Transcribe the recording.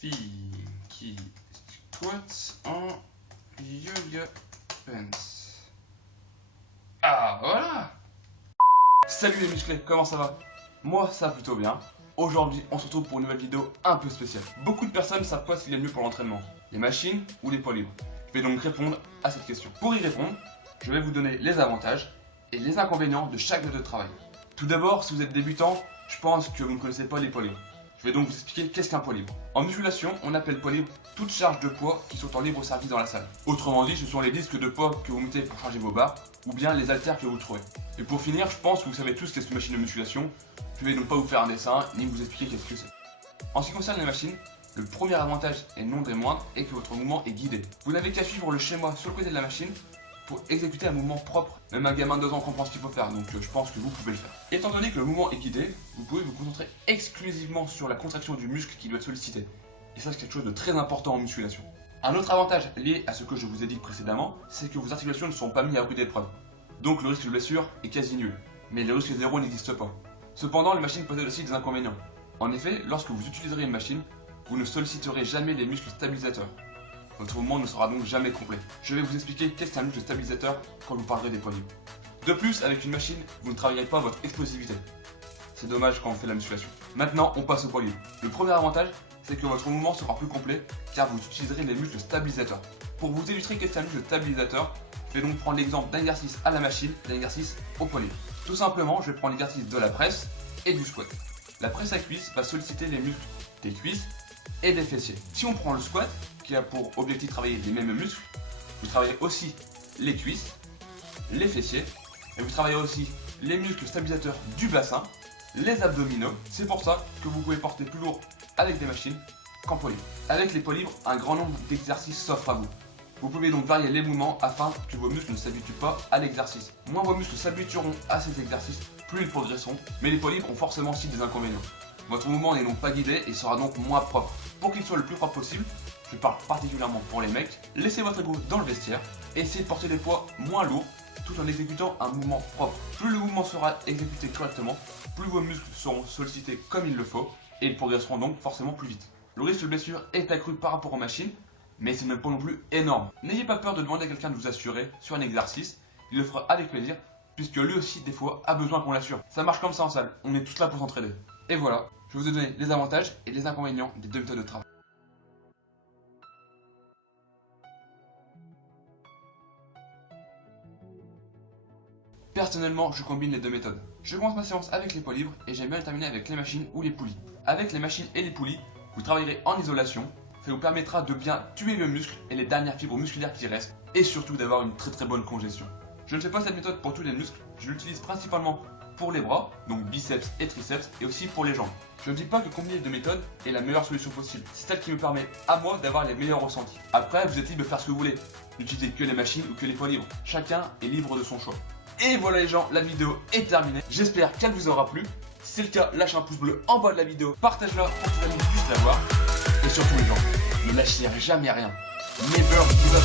fille qui squatte en yoga pants. Ah voilà. Salut les musclés, comment ça va? Moi ça va plutôt bien. Aujourd'hui on se retrouve pour une nouvelle vidéo un peu spéciale. Beaucoup de personnes savent pas ce qu'il y a de mieux pour l'entraînement, les machines ou les poids libres. Je vais donc répondre à cette question. Pour y répondre, je vais vous donner les avantages et les inconvénients de chaque méthode de travail. Tout d'abord, si vous êtes débutant, je pense que vous ne connaissez pas les poids libres. Je vais donc vous expliquer qu'est-ce qu'un poids libre. En musculation, on appelle poids libre toute charge de poids qui sont en libre service dans la salle. Autrement dit, ce sont les disques de poids que vous mettez pour charger vos barres ou bien les haltères que vous trouvez. Et pour finir, je pense que vous savez tous qu'est-ce qu'une machine de musculation. Je vais donc pas vous faire un dessin ni vous expliquer qu'est-ce que c'est. En ce qui concerne les machines, le premier avantage et non des moindres est que votre mouvement est guidé. Vous n'avez qu'à suivre le schéma sur le côté de la machine pour exécuter un mouvement propre. Même un gamin de 2 ans comprend ce qu'il faut faire, donc je pense que vous pouvez le faire. Étant donné que le mouvement est guidé, vous pouvez vous concentrer exclusivement sur la contraction du muscle qui doit être sollicité. Et ça, c'est quelque chose de très important en musculation. Un autre avantage lié à ce que je vous ai dit précédemment, c'est que vos articulations ne sont pas mises à rude épreuve. Donc le risque de blessure est quasi nul. Mais le risque zéro n'existe pas. Cependant, les machines possèdent aussi des inconvénients. En effet, lorsque vous utiliserez une machine, vous ne solliciterez jamais les muscles stabilisateurs. Votre mouvement ne sera donc jamais complet. Je vais vous expliquer qu'est-ce qu'un muscle stabilisateur quand je vous parlerai des poids libres. De plus, avec une machine, vous ne travaillerez pas votre explosivité. C'est dommage quand on fait la musculation. Maintenant, on passe au poids libre. Le premier avantage, c'est que votre mouvement sera plus complet car vous utiliserez les muscles stabilisateurs. Pour vous illustrer qu'est-ce qu'un muscle stabilisateur, je vais donc prendre l'exemple d'un exercice à la machine et d'un exercice au poids libre. Tout simplement, je vais prendre l'exercice de la presse et du squat. La presse à cuisse va solliciter les muscles des cuisses et des fessiers. Si on prend le squat, qui a pour objectif de travailler les mêmes muscles, vous travaillez aussi les cuisses, les fessiers, et vous travaillez aussi les muscles stabilisateurs du bassin, les abdominaux. C'est pour ça que vous pouvez porter plus lourd avec des machines qu'en poids libre. Avec les poids libres, un grand nombre d'exercices s'offrent à vous. Vous pouvez donc varier les mouvements afin que vos muscles ne s'habituent pas à l'exercice. Moins vos muscles s'habitueront à ces exercices, plus ils progresseront, mais les poids libres ont forcément aussi des inconvénients. Votre mouvement n'est donc pas guidé et sera donc moins propre. Pour qu'il soit le plus propre possible, je parle particulièrement pour les mecs, laissez votre ego dans le vestiaire et essayez de porter des poids moins lourds tout en exécutant un mouvement propre. Plus le mouvement sera exécuté correctement, plus vos muscles seront sollicités comme il le faut et ils progresseront donc forcément plus vite. Le risque de blessure est accru par rapport aux machines, mais ce n'est pas non plus énorme. N'ayez pas peur de demander à quelqu'un de vous assurer sur un exercice, il le fera avec plaisir puisque lui aussi des fois a besoin qu'on l'assure. Ça marche comme ça en salle, on est tous là pour s'entraider. Et voilà, je vous ai donné les avantages et les inconvénients des deux méthodes de travail. Personnellement, je combine les deux méthodes. Je commence ma séance avec les poids libres et j'aime bien terminer avec les machines ou les poulies. Avec les machines et les poulies, vous travaillerez en isolation. Ça vous permettra de bien tuer le muscle et les dernières fibres musculaires qui restent et surtout d'avoir une très bonne congestion. Je ne fais pas cette méthode pour tous les muscles, je l'utilise principalement pour les bras, donc biceps et triceps, et aussi pour les jambes. Je ne dis pas que combiner les deux méthodes est la meilleure solution possible, c'est celle qui me permet à moi d'avoir les meilleurs ressentis. Après, vous êtes libre de faire ce que vous voulez, n'utilisez que les machines ou que les poids libres, chacun est libre de son choix. Et voilà les gens, la vidéo est terminée, j'espère qu'elle vous aura plu. Si c'est le cas, lâchez un pouce bleu en bas de la vidéo, partagez-la pour que vos amis puissent la voir. Et surtout les gens, ne lâchez jamais rien. Never give up.